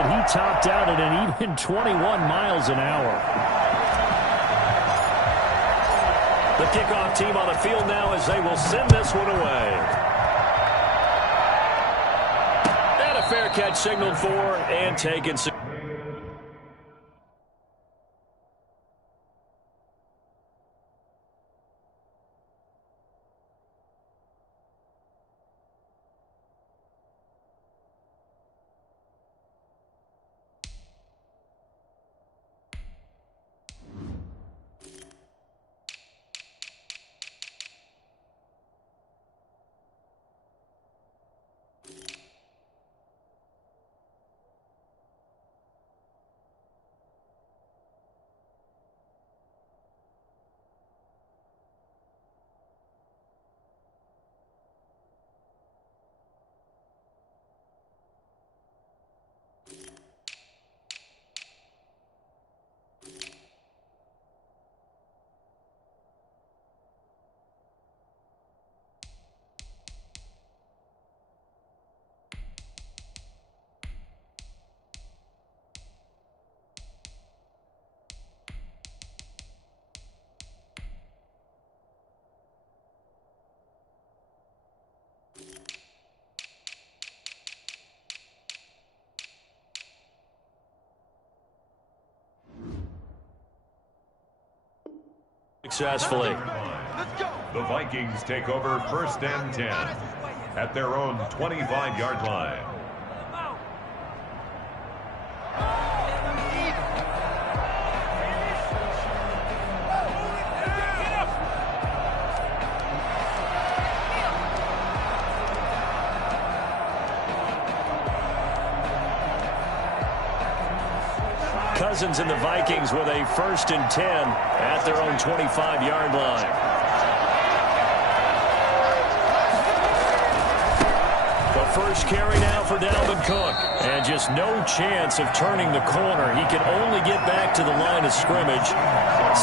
that he topped out at an even 21 miles an hour. The kickoff team on the field now as they will send this one away. And a fair catch signaled for and taken. Successfully. The Vikings take over 1st and 10 at their own 25-yard line. Cousins and the Vikings with a 1st and 10 at their own 25-yard line. The first carry now for Dalvin Cook. And just no chance of turning the corner. He can only get back to the line of scrimmage.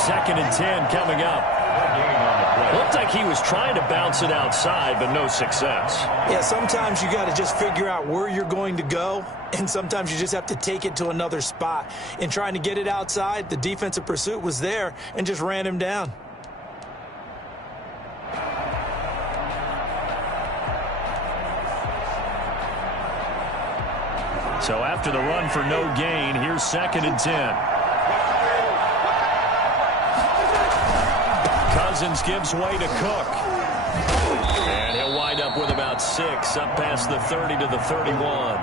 2nd and 10 coming up. Looked like he was trying to bounce it outside, but no success. Yeah, sometimes you got to just figure out where you're going to go, and sometimes you just have to take it to another spot. In trying to get it outside, the defensive pursuit was there and just ran him down. So after the run for no gain, here's 2nd and 10. Cousins gives way to Cook. And he'll wind up with about 6, up past the 30 to the 31.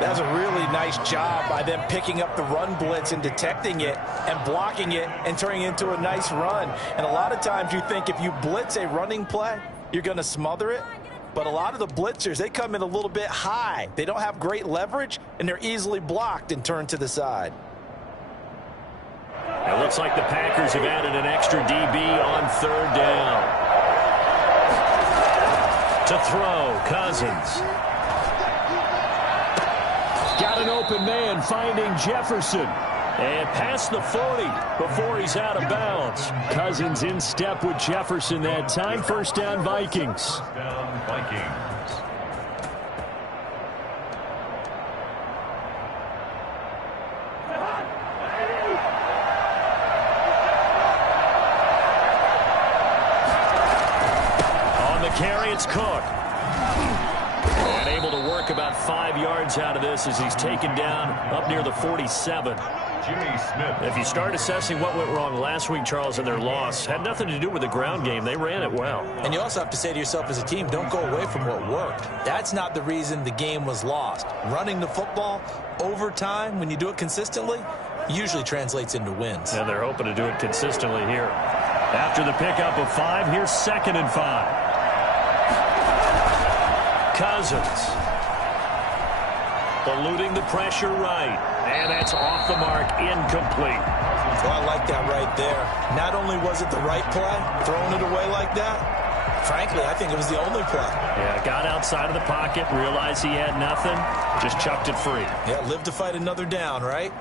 That's a really nice job by them picking up the run blitz and detecting it and blocking it and turning it into a nice run. And a lot of times you think if you blitz a running play, you're going to smother it. But a lot of the blitzers, they come in a little bit high. They don't have great leverage, and they're easily blocked and turned to the side. It looks like the Packers have added an extra DB on 3rd down. To throw, Cousins. Got an open man finding Jefferson. And past the 40 before he's out of bounds. Cousins in step with Jefferson that time. 1st down, Vikings. 1st down, Vikings. Carry, it's Cook. And able to work about 5 yards out of this as he's taken down up near the 47. Jimmy Smith. If you start assessing what went wrong last week, Charles, in their loss, had nothing to do with the ground game. They ran it well. And you also have to say to yourself as a team, don't go away from what worked. That's not the reason the game was lost. Running the football over time, when you do it consistently, usually translates into wins. And they're hoping to do it consistently here. After the pickup of 5, here's 2nd and 5. Cousins eluding the pressure right, and that's off the mark, incomplete. Oh, I like that right there. Not only was it the right play, throwing it away like that, frankly, I think it was the only play. Yeah, got outside of the pocket, realized he had nothing, just chucked it free. Yeah, live to fight another down, right?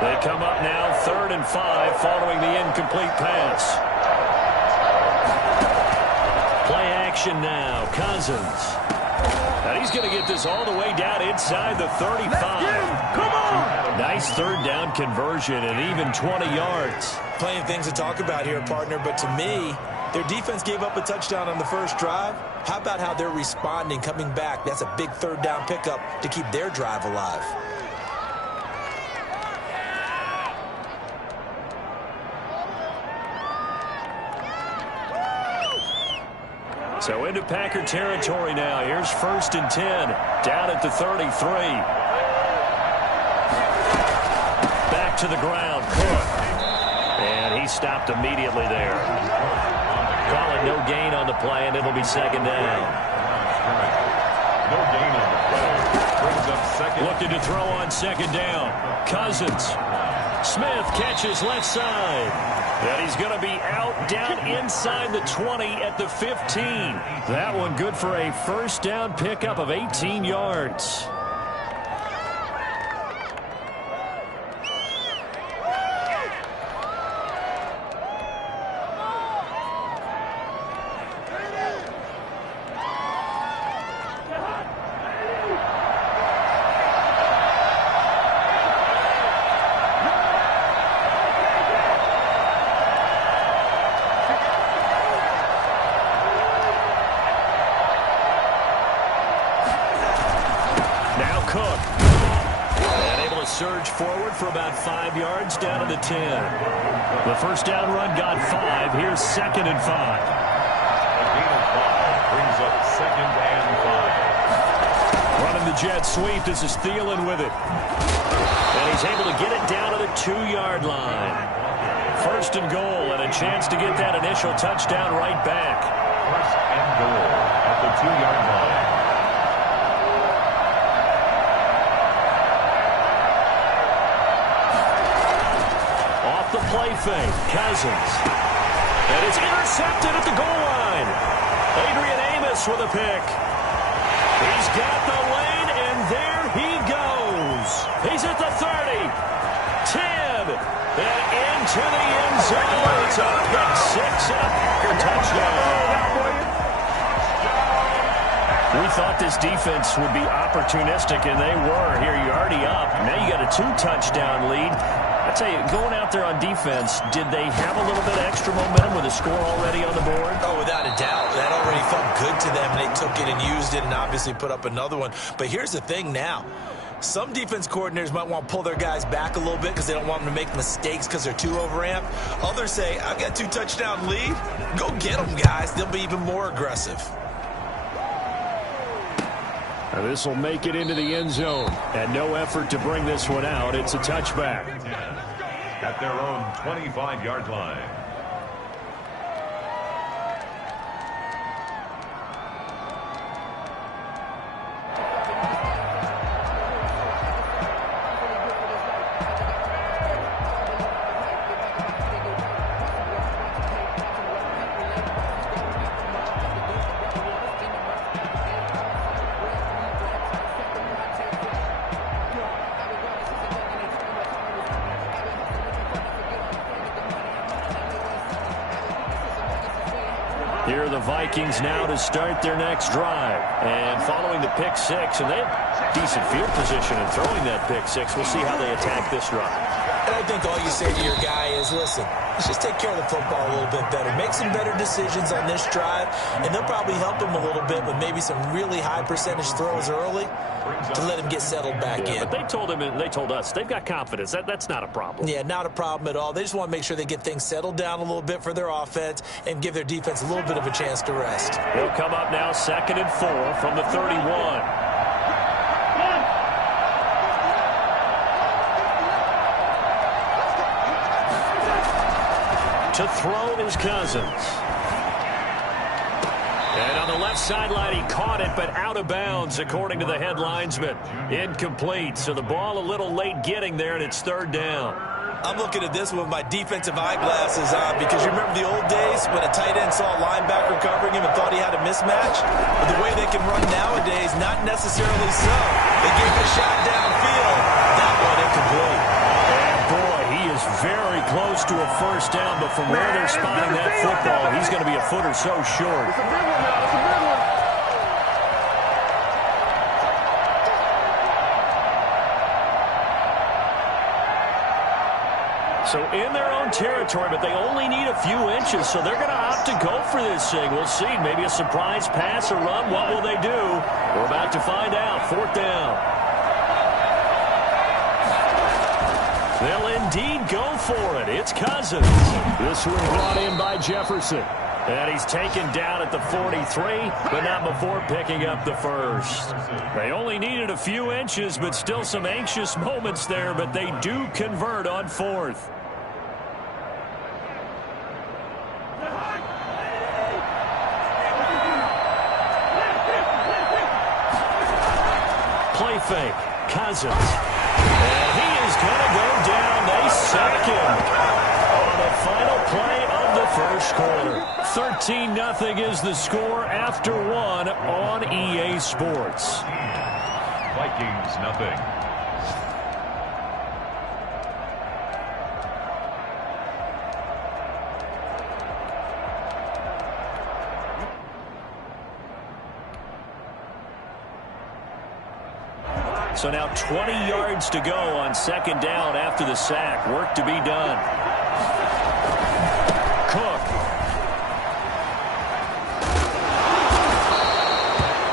They come up now 3rd 3rd and 5 following the incomplete pass. Play action now. Cousins. And he's going to get this all the way down inside the 35. Come on! Nice 3rd down conversion and even 20 yards. Plenty of things to talk about here, partner, but to me, their defense gave up a touchdown on the first drive. How about how they're responding, coming back? That's a big 3rd down pickup to keep their drive alive. So into Packer territory now. Here's 1st and 10. Down at the 33. Back to the ground. Cook. And he stopped immediately there. Calling no gain on the play, and it'll be 2nd down. No gain on the play. Brings up 2nd. Looking to throw on 2nd down. Cousins. Smith catches left side. And he's going to be out down inside the 20 at the 15. That one good for a 1st down pickup of 18 yards. Surge forward for about 5 yards down to the 10. The 1st down run got 5. Here's 2nd and 5. A gain of 5 brings up 2nd and 5. Running the jet sweep. This is Thielen with it. And he's able to get it down to the 2-yard line. 1st and goal and a chance to get that initial touchdown right back. 1st and goal at the 2-yard line. The play fake. Cousins. And it's intercepted at the goal line. Adrian Amos with a pick. He's got the lane, and there he goes. He's at the 30. 10. And into the end zone. It's a pick 6 and a Packer touchdown. We thought this defense would be opportunistic, and they were. Here, you're already up. Now you got a 2-touchdown lead. I tell you, going out there on defense, did they have a little bit of extra momentum with a score already on the board? Oh, without a doubt. That already felt good to them, and they took it and used it and obviously put up another one. But here's the thing now. Some defense coordinators might want to pull their guys back a little bit because they don't want them to make mistakes because they're too overamped. Others say, I've got 2-touchdown lead. Go get them, guys. They'll be even more aggressive. Now this will make it into the end zone. And no effort to bring this one out. It's a touchback. At their own 25-yard line. Here are the Vikings now to start their next drive. And following the pick 6, and they have decent field position in throwing that pick 6. We'll see how they attack this drive. And I think all you say to your guy is, listen, let's just take care of the football a little bit better. Make some better decisions on this drive, and they'll probably help him a little bit with maybe some really high percentage throws early to let him get settled back in. But they told him and they told us they've got confidence. That's not a problem. Yeah, not a problem at all. They just want to make sure they get things settled down a little bit for their offense and give their defense a little bit of a chance to rest. He'll come up now 2nd and 4 from the 31. To throw is Cousins. And on the left sideline, he caught it, but out of bounds, according to the head linesman. Incomplete, so the ball a little late getting there, and it's 3rd down. I'm looking at this with my defensive eyeglasses on because you remember the old days when a tight end saw a linebacker covering him and thought he had a mismatch? But the way they can run nowadays, not necessarily so. They gave it a shot downfield. That one incomplete. And boy, he is very close to a first down, but from where they're spotting that football, he's going to be a foot or so short. So in their own territory, but they only need a few inches, so they're going to opt to go for this thing. We'll see. Maybe a surprise pass or run. What will they do? We're about to find out. Fourth down. They'll indeed go for it. It's Cousins. This one brought in by Jefferson. And he's taken down at the 43, but not before picking up the first. They only needed a few inches, but still some anxious moments there, but they do convert on fourth. Play fake. Cousins. And he is going to go down. They sack him on the final play of the first quarter. 13-0 is the score after one on EA Sports. Vikings nothing. So now 20 yards to go on second down after the sack. Work to be done. Cook.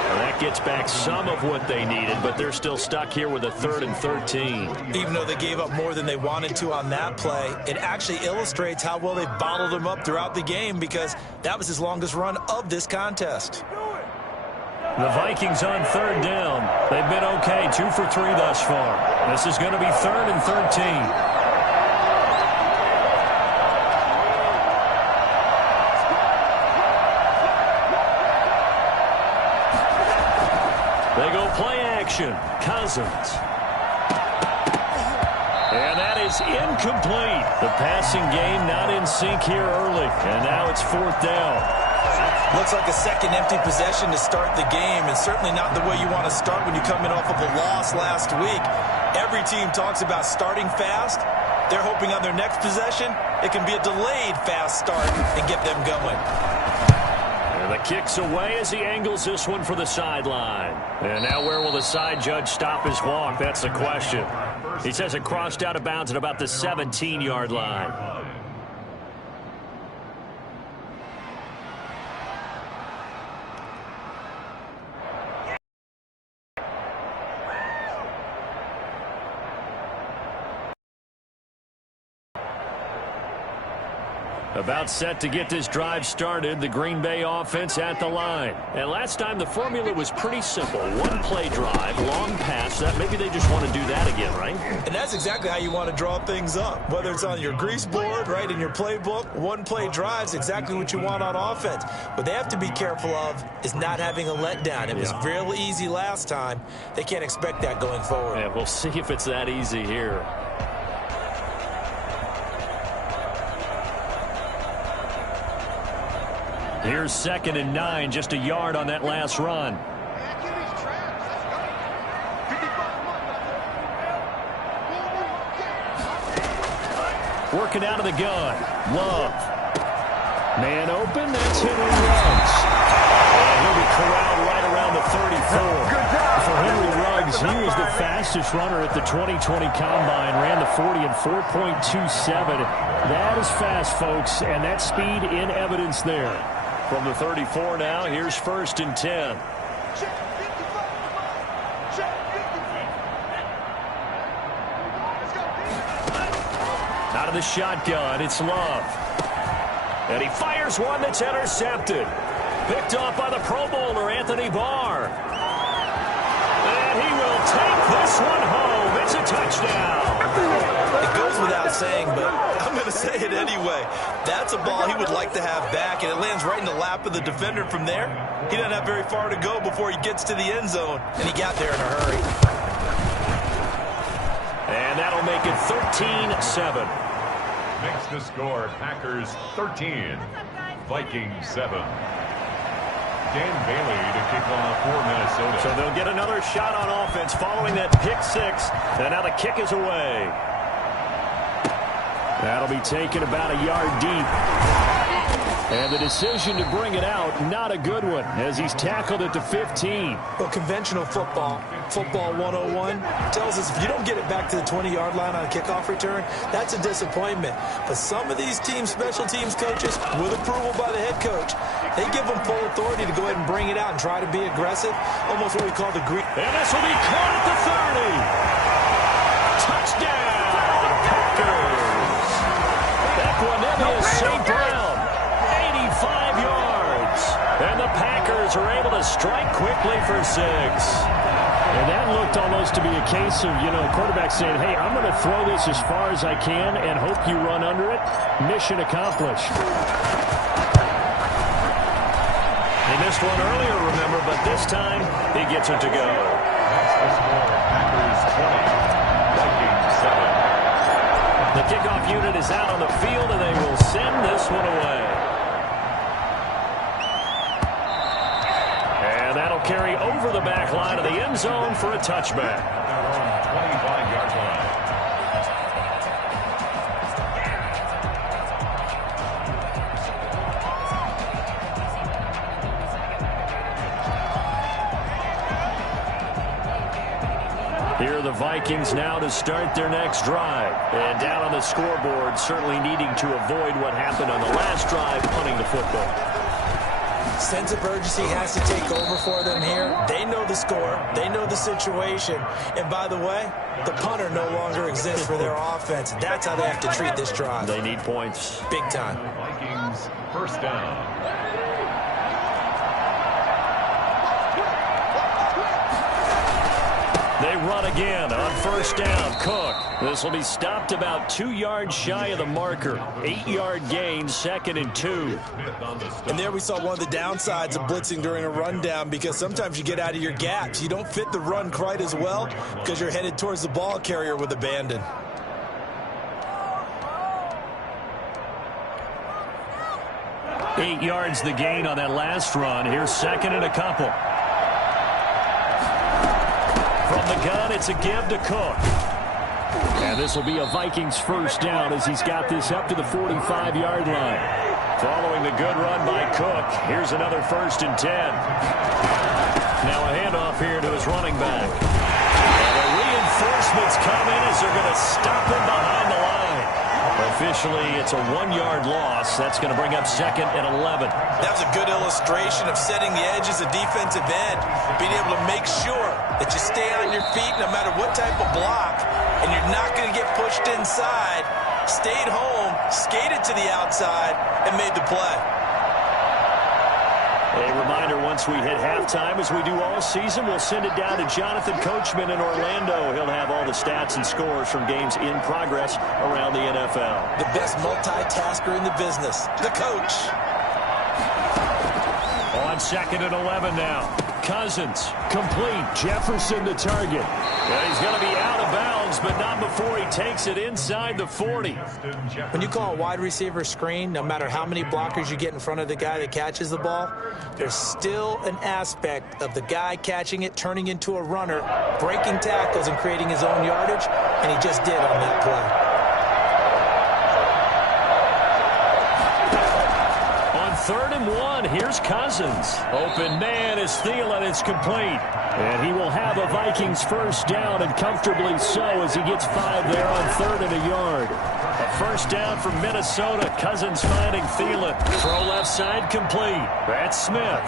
Well, that gets back some of what they needed, but they're still stuck here with a 3rd and 13. Even though they gave up more than they wanted to on that play, it actually illustrates how well they bottled him up throughout the game, because that was his longest run of this contest. The Vikings on third down. They've been okay, 2 for 3 thus far. This is going to be 3rd and 13. They go play action. Cousins. And that is incomplete. The passing game not in sync here early. And now it's 4th down. Looks like a second empty possession to start the game, and certainly not the way you want to start when you come in off of a loss last week. Every team talks about starting fast. They're hoping on their next possession it can be a delayed fast start and get them going. And the kick's away as he angles this one for the sideline. And now where will the side judge stop his walk? That's the question. He says it crossed out of bounds at about the 17-yard line. About set to get this drive started, the Green Bay offense at the line. And last time the formula was pretty simple. One play drive, long pass. That maybe they just want to do that again, right? And that's exactly how you want to draw things up. Whether it's on your grease board, right, in your playbook, one play drive is exactly what you want on offense. What they have to be careful of is not having a letdown. It was real easy last time. They can't expect that going forward. Yeah, we'll see if it's that easy here. Here's 2nd and 9, just a yard on that last run. Working out of the gun. Love. Man open, that's Henry Ruggs. And he'll be corralled right around the 34. For Henry Ruggs, he was the fastest runner at the 2020 Combine. Ran the 40 in 4.27. That is fast, folks, and that speed in evidence there. From the 34 now, here's 1st and 10. Out of the shotgun, it's Love. And he fires one that's intercepted. Picked off by the Pro Bowler, Anthony Barr. And he will take this one home. It's a touchdown. It goes without saying, but I'm going to say it anyway. That's a ball he would like to have back, and it lands right in the lap of the defender from there. He doesn't have very far to go before he gets to the end zone, and he got there in a hurry. And that'll make it 13-7. Makes the score Packers 13, Vikings 7. Dan Bailey to kick off for Minnesota. So they'll get another shot on offense following that pick 6. And now the kick is away. That'll be taken about a yard deep. And the decision to bring it out, not a good one, as he's tackled at the 15. Well, conventional football 101, tells us if you don't get it back to the 20-yard line on a kickoff return, that's a disappointment. But some of these special teams coaches, with approval by the head coach, they give them full authority to go ahead and bring it out and try to be aggressive, almost what we call the green. And this will be caught at the 30. Touchdown, Packers. Equanimous St. Brown. 85 yards. And the Packers are able to strike quickly for 6. And that looked almost to be a case of, quarterback saying, hey, I'm going to throw this as far as I can and hope you run under it. Mission accomplished. He missed one earlier, remember, but this time he gets it to go. That's the score. Packers 20, Vikings 7. The kickoff unit is out on the field, and they will send this one away. And that'll carry over the back line of the end zone for a touchback. 25-yard line. Here are the Vikings now to start their next drive. And down on the scoreboard, certainly needing to avoid what happened on the last drive, punting the football. Sense of urgency has to take over for them here. They know the score. They know the situation. And by the way, the punter no longer exists for their offense. That's how they have to treat this drive. They need points. Big time. Vikings first down. They run again on first down. Cook. This will be stopped about 2 yards shy of the marker. 8-yard gain, 2nd and 2. And there we saw one of the downsides of blitzing during a rundown, because sometimes you get out of your gaps. You don't fit the run quite as well because you're headed towards the ball carrier with abandon. Eight yards the gain on that last run. Here's 2nd and a couple. From the gun, it's a give to Cook. And this will be a Vikings first down as he's got this up to the 45-yard line. Following the good run by Cook, here's another 1st and 10. Now a handoff here to his running back. And the reinforcements come in as they're going to stop him behind the line. Officially, it's a 1-yard loss. That's going to bring up 2nd and 11. That's a good illustration of setting the edge as a defensive end. Being able to make sure that you stay on your feet no matter what type of block, and you're not going to get pushed inside. Stayed home, skated to the outside, and made the play. A reminder, once we hit halftime, as we do all season, we'll send it down to Jonathan Coachman in Orlando. He'll have all the stats and scores from games in progress around the NFL. The best multitasker in the business, the coach. On 2nd and 11 now. Cousins, complete. Jefferson the target. And he's going to be out of bounds, but not before he takes it inside the 40. When you call a wide receiver screen, no matter how many blockers you get in front of the guy that catches the ball, there's still an aspect of the guy catching it, turning into a runner, breaking tackles and creating his own yardage, and he just did on that play. On 3rd and 1, here's Cousins. Open man is Thielen. It's complete. And he will have a Vikings first down, and comfortably so, as he gets 5 there on 3rd and a yard. A first down from Minnesota. Cousins finding Thielen. Throw left side complete. That's Smith.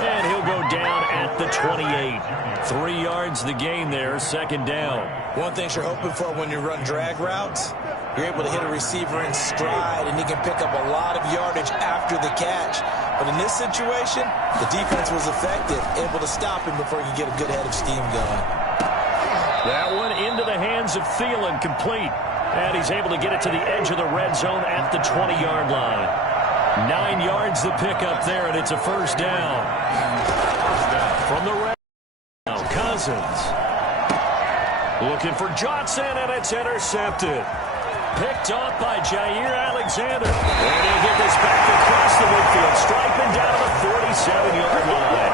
And he'll go down at the 28. 3 yards the gain there, 2nd down. One thing you're hoping for when you run drag routes, you're able to hit a receiver in stride, and he can pick up a lot of yardage after the catch. But in this situation, the defense was effective, able to stop him before he could get a good head of steam going. That one into the hands of Thielen, complete. And he's able to get it to the edge of the red zone at the 20-yard line. 9 yards the pickup there, and it's a first down. From the red zone, Cousins. Looking for Johnson, and it's intercepted. Picked off by Jair Alexander. And he'll get this back across the midfield, striping down to the 47-yard line.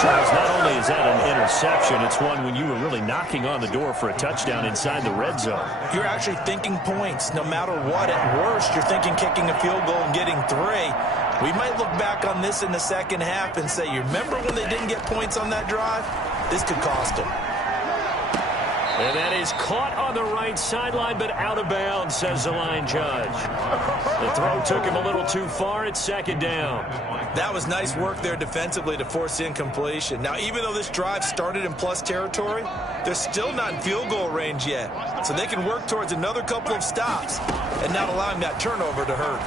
Charles, not only is that an interception, it's one when you were really knocking on the door for a touchdown inside the red zone. You're actually thinking points. No matter what, at worst, you're thinking kicking a field goal and getting 3. We might look back on this in the second half and say, you remember when they didn't get points on that drive? This could cost them. And that is caught on the right sideline, but out of bounds, says the line judge. The throw took him a little too far. It's second down. That was nice work there defensively to force incompletion. Now, even though this drive started in plus territory, they're still not in field goal range yet. So they can work towards another couple of stops and not allowing that turnover to hurt.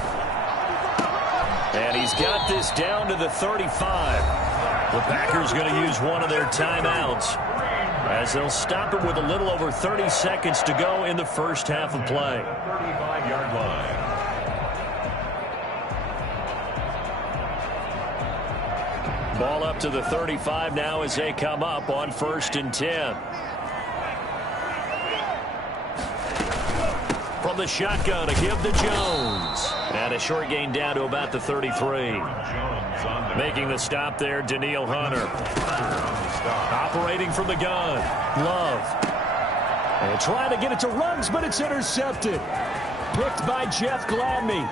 And he's got this down to the 35. The Packers going to use one of their timeouts, as they'll stop it with a little over 30 seconds to go in the first half of play. 35-yard line. Ball up to the 35 now as they come up on 1st and 10. From the shotgun, a give to Jones. And a short gain down to about the 33. Making the stop there, Daniil Hunter. Operating from the gun, Love. And trying to get it to Ruggs, but it's intercepted. Picked by Jeff Gladney.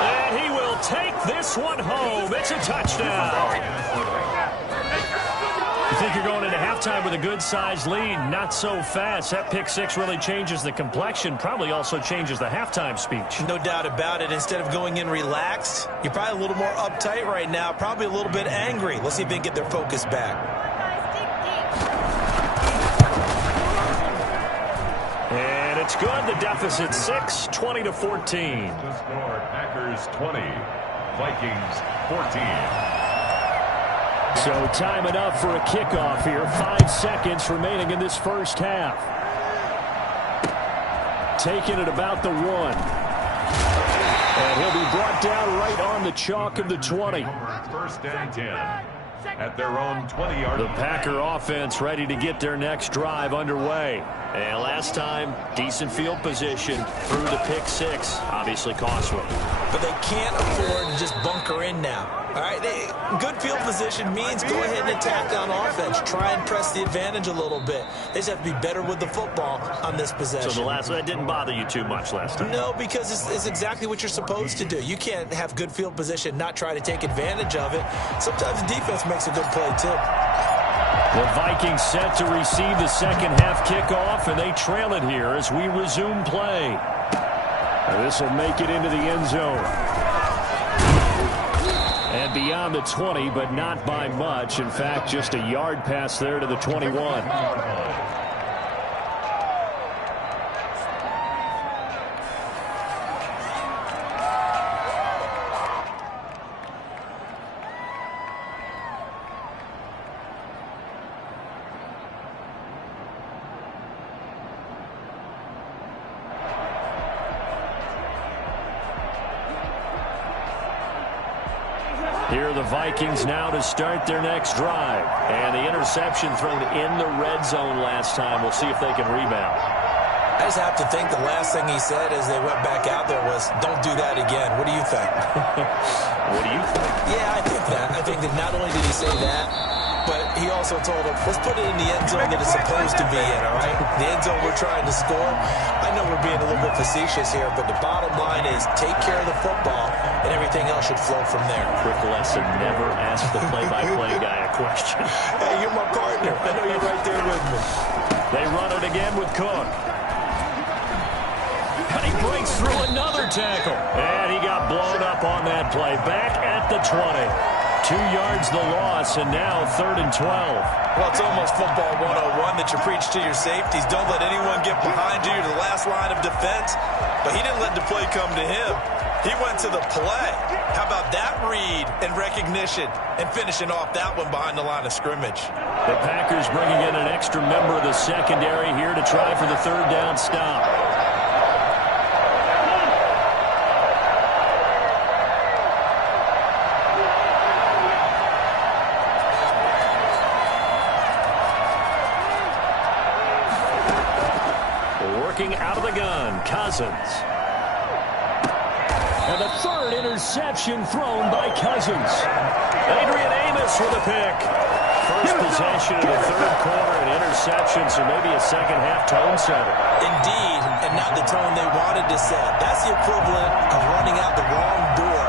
And he will take this one home. It's a touchdown. You think you're going into halftime with a good-sized lead? Not so fast. That pick six really changes the complexion, probably also changes the halftime speech. No doubt about it. Instead of going in relaxed, you're probably a little more uptight right now, probably a little bit angry. Let's see if they can get their focus back. And it's good. The deficit 6, 20-14. The score, Packers 20, Vikings 14. So time enough for a kickoff here. 5 seconds remaining in this first half. Taking it about the 1. And he'll be brought down right on the chalk of the 20. 1st and 10 at their own 20-yard line. The Packer offense ready to get their next drive underway. And last time, decent field position through the pick six. Obviously costly. But they can't afford to just bunker in now. All right, good field position means go ahead and attack on offense. Try and press the advantage a little bit. They just have to be better with the football on this possession. So that didn't bother you too much last time? No, because it's exactly what you're supposed to do. You can't have good field position, not try to take advantage of it. Sometimes the defense makes a good play, too. The Vikings set to receive the second half kickoff, and they trail it here as we resume play. This will make it into the end zone. And beyond the 20, but not by much. In fact, just a yard pass there to the 21. Here are the Vikings now to start their next drive. And the interception thrown in the red zone last time. We'll see if they can rebound. I just have to think the last thing he said as they went back out there was, don't do that again. What do you think? What do you think? Yeah, I think that. I think that not only did he say that, but he also told him, let's put it in the end zone that it's supposed to be in, all right? The end zone we're trying to score. I know we're being a little bit facetious here, but the bottom line is take care of the football, and everything else should flow from there. Quick lesson, never ask the play-by-play guy a question. Hey, you're my partner. I know you're right there with me. They run it again with Cook. And he breaks through another tackle. And he got blown up on that play. Back at the 20. 2 yards the loss, and now 3rd and 12. Well, it's almost football 101 that you preach to your safeties. Don't let anyone get behind you. You're the last line of defense. But he didn't let the play come to him. He went to the play. How about that read and recognition and finishing off that one behind the line of scrimmage? The Packers bringing in an extra member of the secondary here to try for the 3rd down stop. Working out of the gun, Cousins. And the third interception thrown by Cousins. Adrian Amos with a pick. First possession of the third quarter and interception, so maybe a second-half tone setter. Indeed, and not the tone they wanted to set. That's the equivalent of running out the wrong door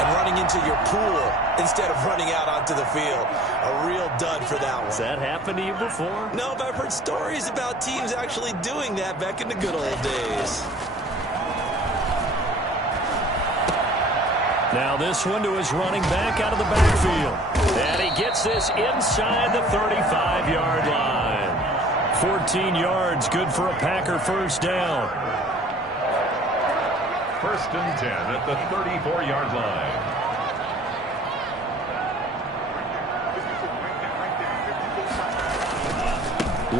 and running into your pool instead of running out onto the field. A real dud for that one. Has that happened to you before? No, but I've heard stories about teams actually doing that back in the good old days. Now this one to his running back out of the backfield. And he gets this inside the 35-yard line. 14 yards, good for a Packer first down. First and 10 at the 34-yard line.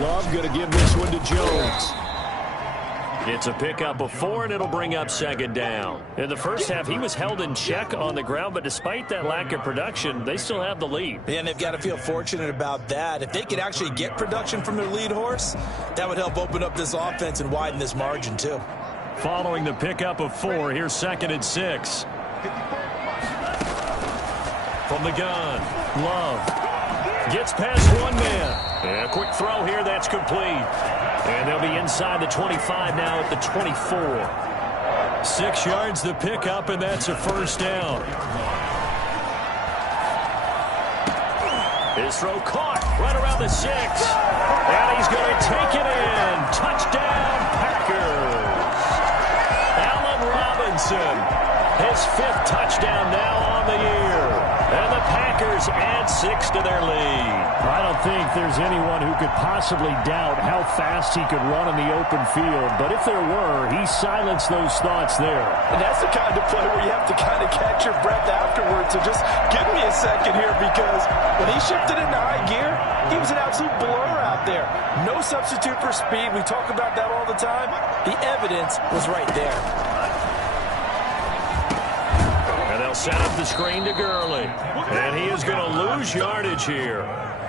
Love going to give this one to Jones. It's a pickup of 4, and it'll bring up second down. In the first half, he was held in check on the ground, but despite that lack of production, they still have the lead. And they've got to feel fortunate about that. If they could actually get production from their lead horse, that would help open up this offense and widen this margin, too. Following the pickup of 4, here's second and 6. From the gun, Love gets past one man. And a quick throw here, that's complete. And they'll be inside the 25 now at the 24. 6 yards the pickup, and that's a first down. His throw caught right around the 6. And he's going to take it in. Touchdown, Packers. Allen Robinson, his 5th touchdown now on the year. And the Packers add 6 to their lead. I don't think there's anyone who could possibly doubt how fast he could run in the open field. But if there were, he silenced those thoughts there. And that's the kind of play where you have to kind of catch your breath afterwards. So just give me a second here, because when he shifted into high gear, he was an absolute blur out there. No substitute for speed. We talk about that all the time. The evidence was right there. They'll set up the screen to Gurley. And he is going to lose yardage here.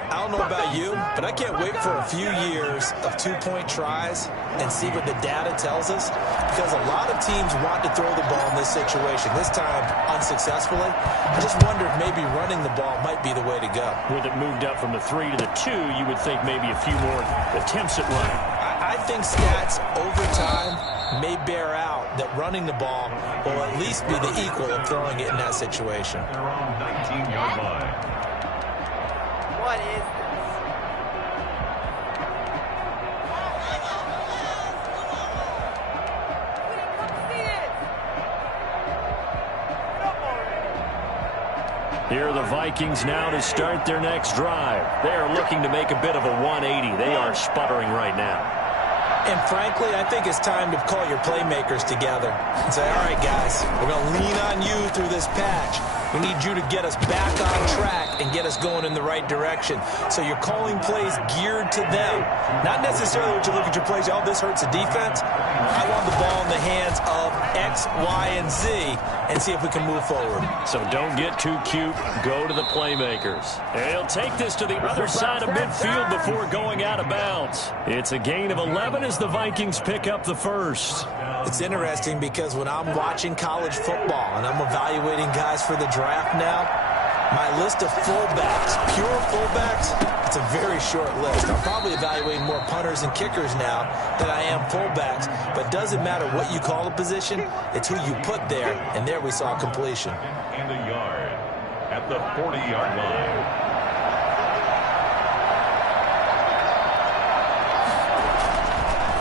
I don't know about you, but I can't wait for a few years of two-point tries and see what the data tells us, because a lot of teams want to throw the ball in this situation, this time unsuccessfully. I just wonder if maybe running the ball might be the way to go. With it moved up from the 3 to the 2, you would think maybe a few more attempts at running. I think stats over time may bear out that running the ball will at least be the equal of throwing it in that situation. They're on 19-yard line. What is this? Here are the Vikings now to start their next drive. They are looking to make a bit of a 180. They are sputtering right now. And frankly, I think it's time to call your playmakers together and say, all right, guys, we're going to lean on you through this patch. We need you to get us back on track and get us going in the right direction. So you're calling plays geared to them. Not necessarily what you look at your plays, oh, this hurts the defense. I want the ball in the hands of X, Y, and Z and see if we can move forward. So don't get too cute. Go to the playmakers. And he'll take this to the other side of midfield before going out of bounds. It's a gain of 11 as the Vikings pick up the first. It's interesting because when I'm watching college football and I'm evaluating guys for the draft now, my list of fullbacks, pure fullbacks, it's a very short list. I'm probably evaluating more punters and kickers now than I am fullbacks, but it doesn't matter what you call a position, it's who you put there, and there we saw completion. And a yard at the 40-yard line.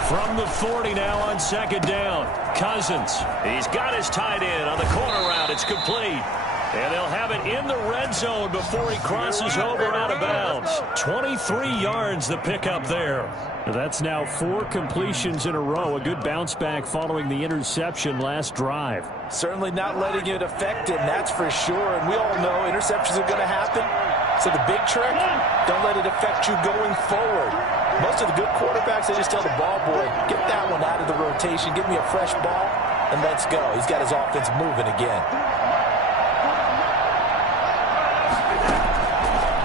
From the 40 now on second down. Cousins, he's got his tight end on the corner route. It's complete. And they'll have it in the red zone before he crosses over out of bounds. 23 yards the pickup there. That's now 4 completions in a row. A good bounce back following the interception last drive. Certainly not letting it affect him, that's for sure. And we all know interceptions are going to happen. So the big trick, don't let it affect you going forward. Most of the good quarterbacks, they just tell the ball boy, get that one out of the rotation, give me a fresh ball, and let's go. He's got his offense moving again.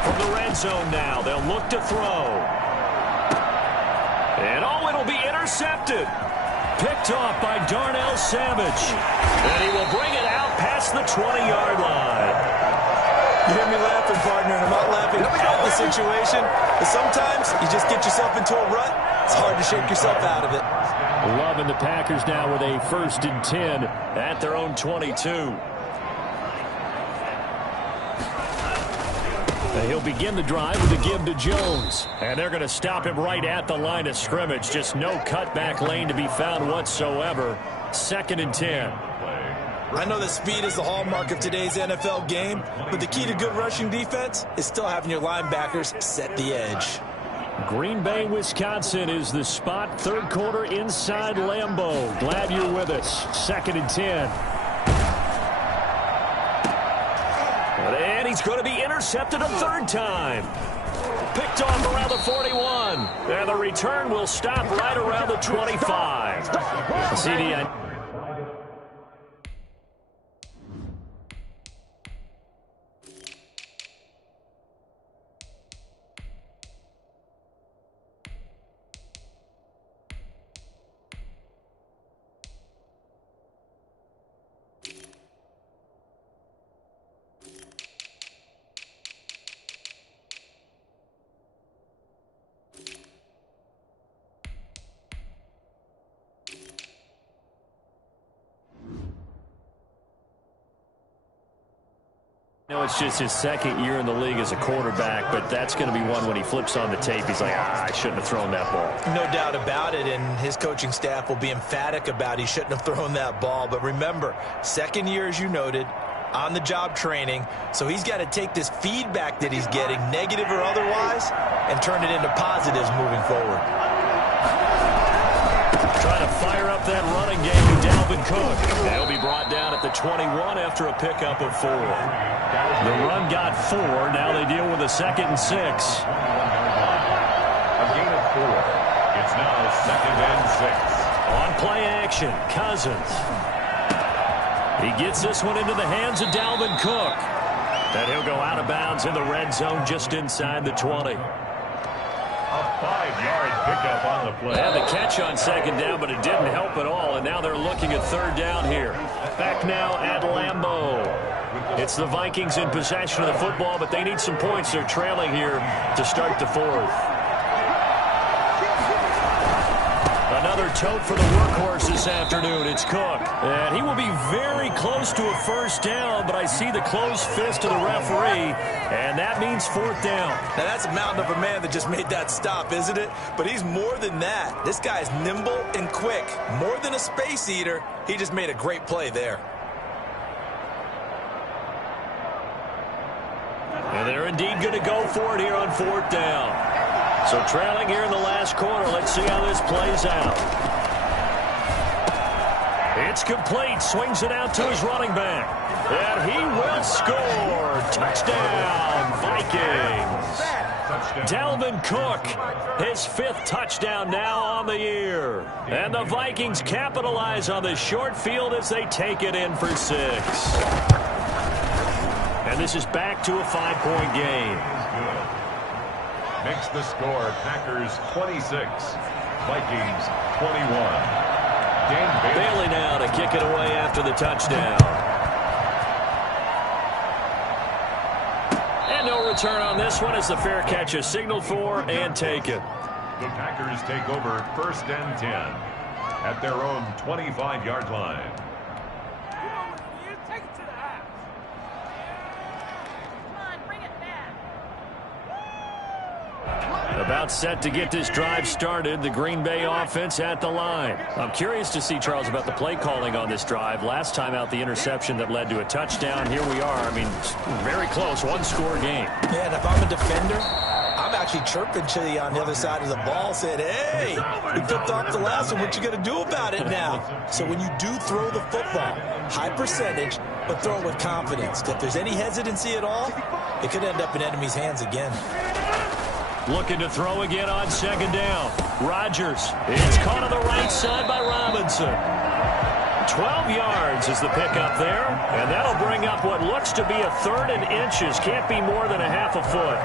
From the red zone now, they'll look to throw. And oh, it'll be intercepted. Picked off by Darnell Savage. And he will bring it past the 20-yard line. You hear me laughing, partner, and I'm not laughing at the situation. But sometimes you just get yourself into a rut. It's hard to shake yourself out of it. Loving the Packers now with a 1st and 10 at their own 22. He'll begin the drive with a give to Jones. And they're going to stop him right at the line of scrimmage. Just no cutback lane to be found whatsoever. 2nd and 10. I know that speed is the hallmark of today's NFL game, but the key to good rushing defense is still having your linebackers set the edge. Green Bay, Wisconsin is the spot. 3rd quarter inside Lambeau. Glad you're with us. 2nd and 10. And he's going to be intercepted a 3rd time. Picked off around the 41. And the return will stop right around the 25. CD. It's just his 2nd year in the league as a quarterback, but that's going to be one when he flips on the tape. He's like, I shouldn't have thrown that ball. No doubt about it, and his coaching staff will be emphatic about he shouldn't have thrown that ball. But remember, 2nd year, as you noted, on-the-job training, so he's got to take this feedback that he's getting, negative or otherwise, and turn it into positives moving forward. Trying to fire up that running game with Dalvin Cook. He'll be brought down at the 21 after a pickup of 4. The run got 4. Now they deal with a 2nd and 6. A gain of 4. It's now 2nd and 6. On play action, Cousins. He gets this one into the hands of Dalvin Cook. And he'll go out of bounds in the red zone just inside the 20. A 5-yard pickup on the play. They had the catch on 2nd down, but it didn't help at all. And now they're looking at 3rd down here. Back now at Lambeau. It's the Vikings in possession of the football, but they need some points. They're trailing here to start the 4th. Another tote for the workhorse this afternoon. It's Cook. And he will be very close to a 1st down, but I see the closed fist of the referee, and that means 4th down. Now, that's a mountain of a man that just made that stop, isn't it? But he's more than that. This guy's nimble and quick. More than a space eater, he just made a great play there. And they're indeed going to go for it here on 4th down. So trailing here in the last quarter. Let's see how this plays out. It's complete. Swings it out to his running back. And he will score. Touchdown, Vikings. Dalvin Cook, his 5th touchdown now on the year. And the Vikings capitalize on the short field as they take it in for 6. And this is back to a 5-point game. Makes the score Packers 26, Vikings 21. Dan Bailey now to kick it away after the touchdown. And no return on this one as the fair catch is signaled for and taken. The Packers take over 1st and 10 at their own 25-yard line. About set to get this drive started. The Green Bay offense at the line. I'm curious to see, Charles, about the play calling on this drive. Last time out, the interception that led to a touchdown. Here we are. I mean, very close. 1-score game. Yeah, and if I'm a defender, I'm actually chirping to you on the other side of the ball, saying, hey, we flipped off the last one. What you going to do about it now? So when you do throw the football, high percentage, but throw it with confidence. If there's any hesitancy at all, it could end up in enemy's hands again. Looking to throw again on 2nd down. Rodgers. It's caught on the right side by Robinson. 12 yards is the pickup there. And that'll bring up what looks to be a 3rd and inches. Can't be more than a half a foot.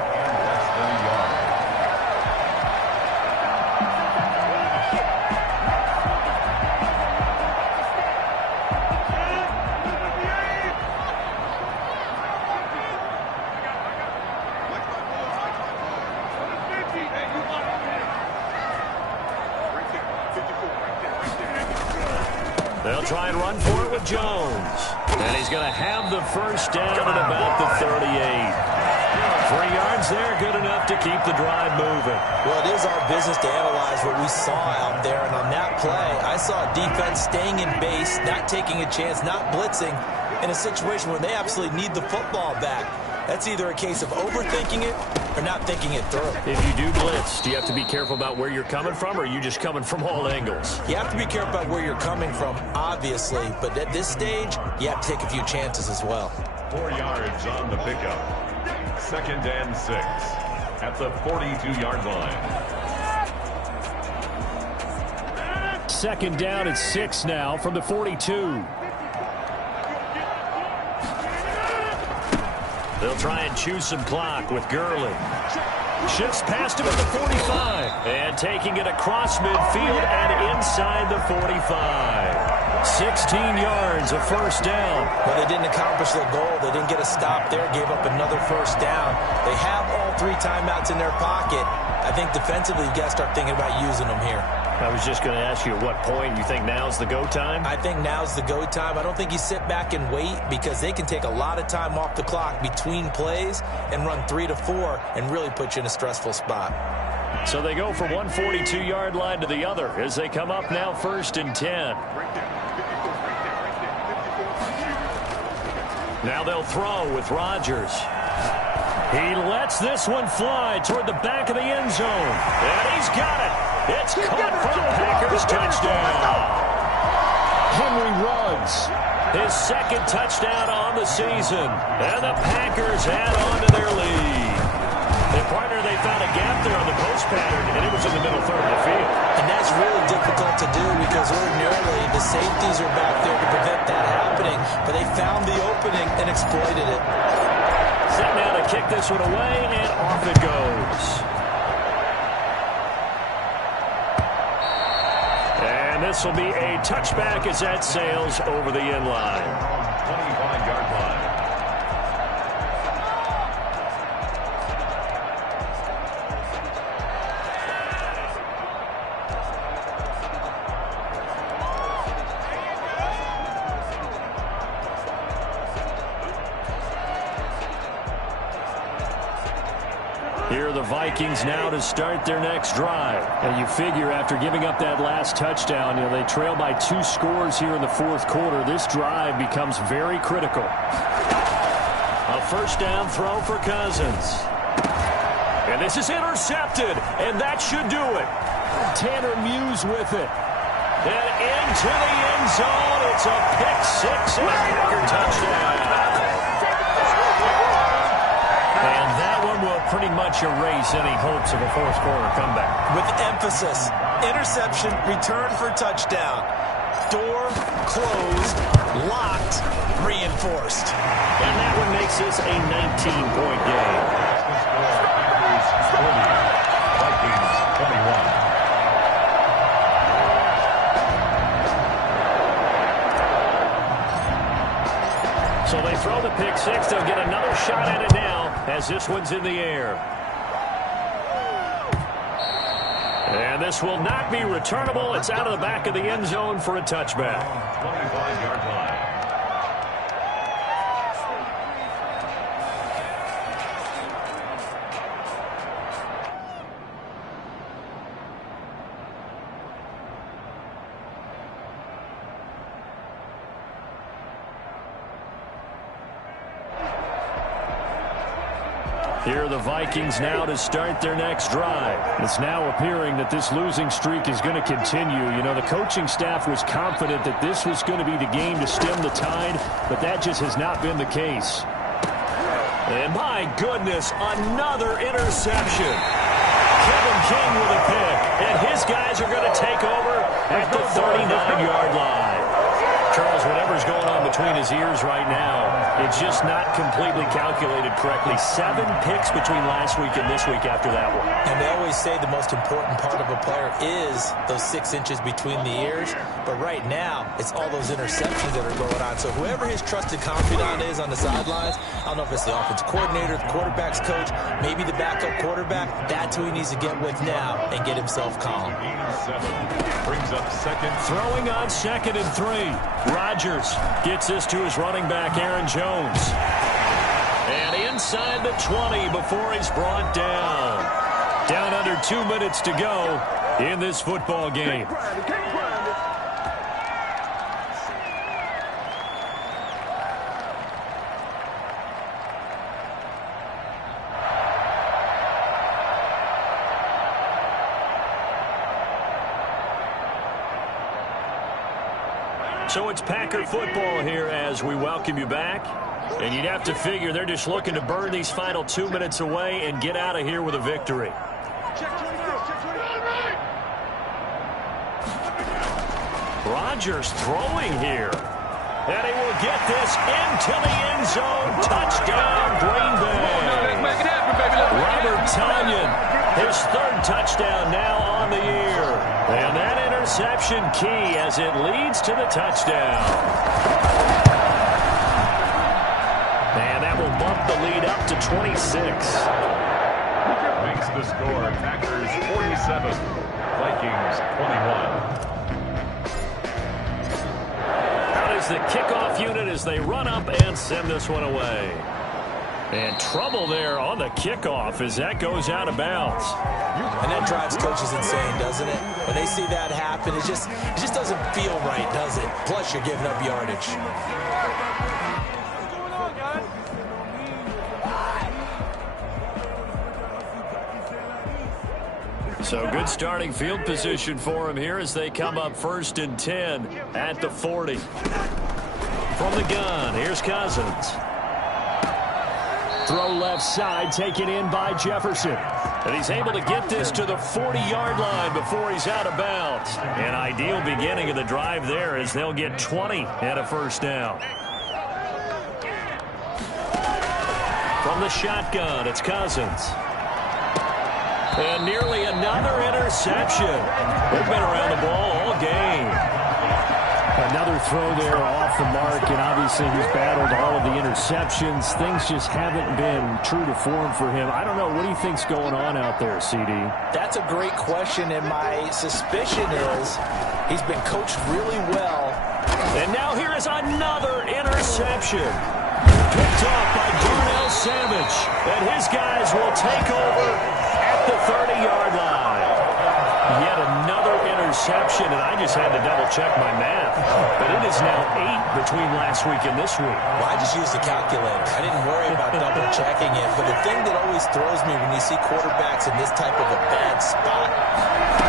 They'll try and run for it with Jones. And he's going to have the first down at about the 38. 3 yards there, good enough to keep the drive moving. Well, it is our business to analyze what we saw out there. And on that play, I saw a defense staying in base, not taking a chance, not blitzing in a situation where they absolutely need the football back. That's either a case of overthinking it or not thinking it through. If you do blitz, do you have to be careful about where you're coming from, or are you just coming from all angles? You have to be careful about where you're coming from, obviously. But at this stage, you have to take a few chances as well. 4 yards on the pickup. 2nd and 6 at the 42-yard line. 2nd down at 6 now from the 42. They'll try and chew some clock with Gurley. Shifts past him at the 45. And taking it across midfield and inside the 45. 16 yards, a first down. Well, they didn't accomplish their goal. They didn't get a stop there, gave up another first down. They have all 3 timeouts in their pocket. I think defensively, you got to start thinking about using them here. I was just going to ask you at what point you think now's the go time? I think now's the go time. I don't think you sit back and wait, because they can take a lot of time off the clock between plays and run 3 to 4 and really put you in a stressful spot. So they go from one 42-yard line to the other as they come up now 1st and 10. Now they'll throw with Rodgers. He lets this one fly toward the back of the end zone. And he's got it. It's caught for a Packers touchdown. Henry Ruggs, his 2nd touchdown on the season. And the Packers add on to their lead. And partner, they found a gap there on the post pattern, and it was in the middle third of the field. And that's really difficult to do, because ordinarily the safeties are back there to prevent that happening. But they found the opening and exploited it. Set now to kick this one away, and off it goes. And this will be a touchback as that sails over the end line. 25-yard line. Here are the Vikings now to start their next drive. And you figure after giving up that last touchdown, they trail by 2 scores here in the 4th quarter. This drive becomes very critical. A first down throw for Cousins. And this is intercepted, and that should do it. Tanner Muse with it. And into the end zone. It's a pick 6 and a Packer touchdown. And that one will pretty much erase any hopes of a 4th quarter comeback. With emphasis, interception, return for touchdown. Door closed, locked, reinforced. And that one makes this a 19-point game. Packers 40, Vikings 21. So they throw the pick 6. They'll get another shot at it now as this one's in the air. And this will not be returnable. It's out of the back of the end zone for a touchback. 25-yard line. Here are the Vikings now to start their next drive. It's now appearing that this losing streak is going to continue. The coaching staff was confident that this was going to be the game to stem the tide, but that just has not been the case. And my goodness, another interception. Kevin King with a pick, and his guys are going to take over at the 39-yard line. Charles, whatever's going on between between his ears right now. It's just not completely calculated correctly. 7 picks between last week and this week after that one. And they always say the most important part of a player is those 6 inches between the ears. But right now, it's all those interceptions that are going on. So whoever his trusted confidant is on the sidelines, I don't know if it's the offense coordinator, the quarterback's coach, maybe the backup quarterback, that's who he needs to get with now and get himself calm. 87 brings up second. Throwing on 2nd and 3. Rodgers gets this to his running back, Aaron Jones. And inside the 20 before he's brought down. Down under 2 minutes to go in this football game. So it's Packer football here as we welcome you back. And you'd have to figure they're just looking to burn these final 2 minutes away and get out of here with a victory. Rodgers throwing here. And he will get this into the end zone. Touchdown, Green Bay. Robert Tonyan, his 3rd touchdown now on the year. And that interception key as it leads to the touchdown. And that will bump the lead up to 26. Makes the score Packers 47, Vikings 21. Out is the kickoff unit as they run up and send this one away. And trouble there on the kickoff as that goes out of bounds. And that drives coaches insane, doesn't it? When they see that happen, it just doesn't feel right, does it? Plus, you're giving up yardage. So good starting field position for him here as they come up 1st and 10 at the 40. From the gun, here's Cousins. Throw left side, taken in by Jefferson. And he's able to get this to the 40-yard line before he's out of bounds. An ideal beginning of the drive there as they'll get 20 and a 1st down. From the shotgun, it's Cousins. And nearly another interception. They've been around the ball all game. Another throw there off the mark, and obviously he's battled all of the interceptions. Things just haven't been true to form for him. I don't know. What do you think's going on out there, CD? That's a great question, and my suspicion is he's been coached really well. And now here is another interception. Picked off by Darnell Savage. And his guys will take over at the 30-yard line. Yet another interception, and I just had to double-check my math. But it is now 8 between last week and this week. Well, I just used the calculator. I didn't worry about double-checking it. But the thing that always throws me when you see quarterbacks in this type of a bad spot,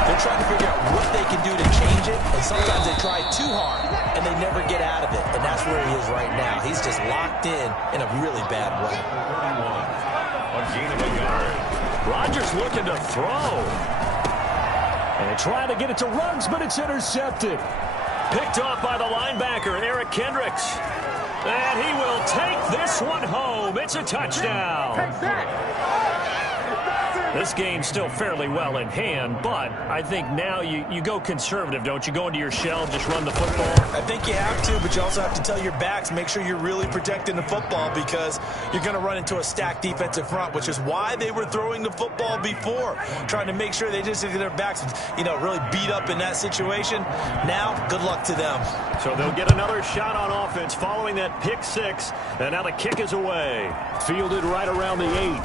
they're trying to figure out what they can do to change it, and sometimes they try too hard, and they never get out of it. And that's where he is right now. He's just locked in a really bad way. A gain of a yard. Rodgers looking to throw. And trying to get it to Ruggs, but it's intercepted. Picked off by the linebacker, Eric Kendricks. And he will take this one home. It's a touchdown. This game's still fairly well in hand, but I think now you go conservative, don't you? Go into your shell, just run the football. I think you have to, but you also have to tell your backs, make sure you're really protecting the football because you're going to run into a stacked defensive front, which is why they were throwing the football before, trying to make sure they just get their backs, really beat up in that situation. Now, good luck to them. So they'll get another shot on offense following that pick six, and now the kick is away. Fielded right around the 8.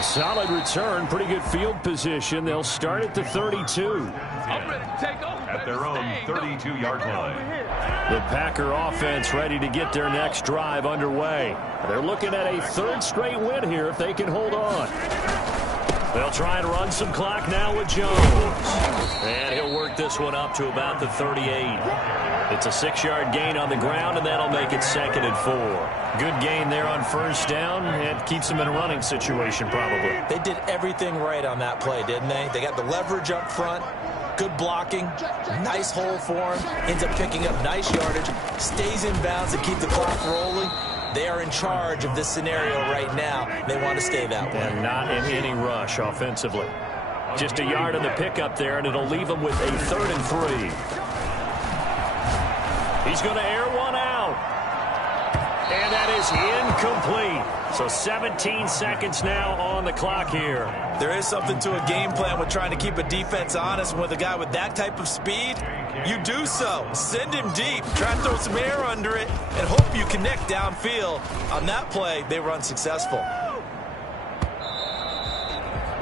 Solid return, pretty good field position. They'll start at the 32. At their own 32-yard line. The Packer offense ready to get their next drive underway. They're looking at a 3rd straight win here if they can hold on. They'll try and run some clock now with Jones. And he'll work this one up to about the 38. It's a 6-yard gain on the ground, and that'll make it 2nd and 4. Good gain there on 1st down. It keeps them in a running situation probably. They did everything right on that play, didn't they? They got the leverage up front. Good blocking, nice hole for him, ends up picking up nice yardage, stays in bounds to keep the clock rolling. They are in charge of this scenario right now. They want to stay that way. And not in any rush offensively. Just a yard on the pickup there, and it'll leave them with a 3rd and 3. He's going to air one out. And that is incomplete. So 17 seconds now on the clock here. There is something to a game plan with trying to keep a defense honest. With a guy with that type of speed, you do so. Send him deep. Try to throw some air under it and hope you connect downfield. On that play, they were unsuccessful.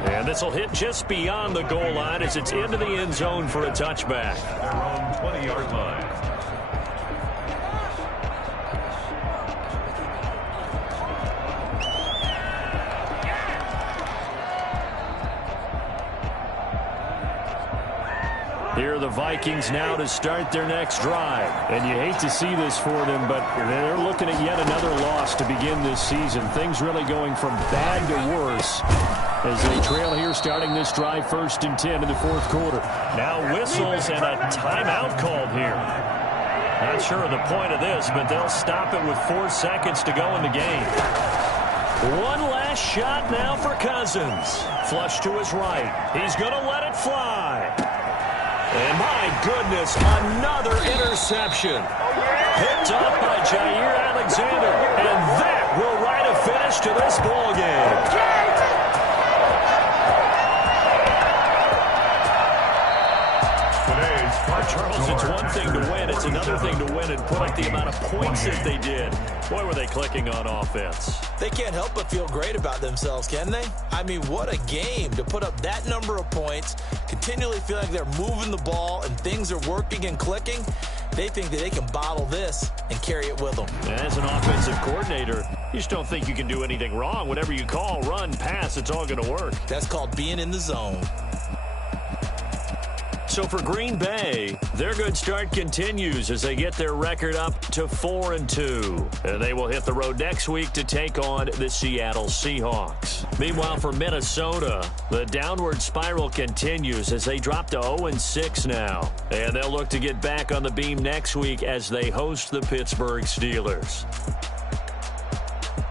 And this will hit just beyond the goal line as it's into the end zone for a touchback. Their own 20-yard line. Here are the Vikings now to start their next drive. And you hate to see this for them, but they're looking at yet another loss to begin this season. Things really going from bad to worse as they trail here starting this drive 1st and 10 in the 4th quarter. Now whistles and a timeout called here. Not sure of the point of this, but they'll stop it with 4 seconds to go in the game. One last shot now for Cousins. Flush to his right. He's going to let it fly. And my goodness, another interception. Picked up by Jair Alexander. And that will write a finish to this ball game. Charles, it's one thing to win. It's another thing to win and put up the amount of points that they did. Boy, were they clicking on offense. They can't help but feel great about themselves, can they? I mean, what a game to put up that number of points, continually feeling like they're moving the ball and things are working and clicking. They think that they can bottle this and carry it with them. As an offensive coordinator, you just don't think you can do anything wrong. Whatever you call, run, pass, it's all going to work. That's called being in the zone. So for Green Bay, their good start continues as they get their record up to 4-2. And they will hit the road next week to take on the Seattle Seahawks. Meanwhile, for Minnesota, the downward spiral continues as they drop to 0-6 now. And they'll look to get back on the beam next week as they host the Pittsburgh Steelers.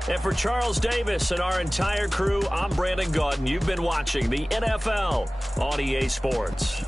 And for Charles Davis and our entire crew, I'm Brandon Gaudin. You've been watching the NFL on EA Sports.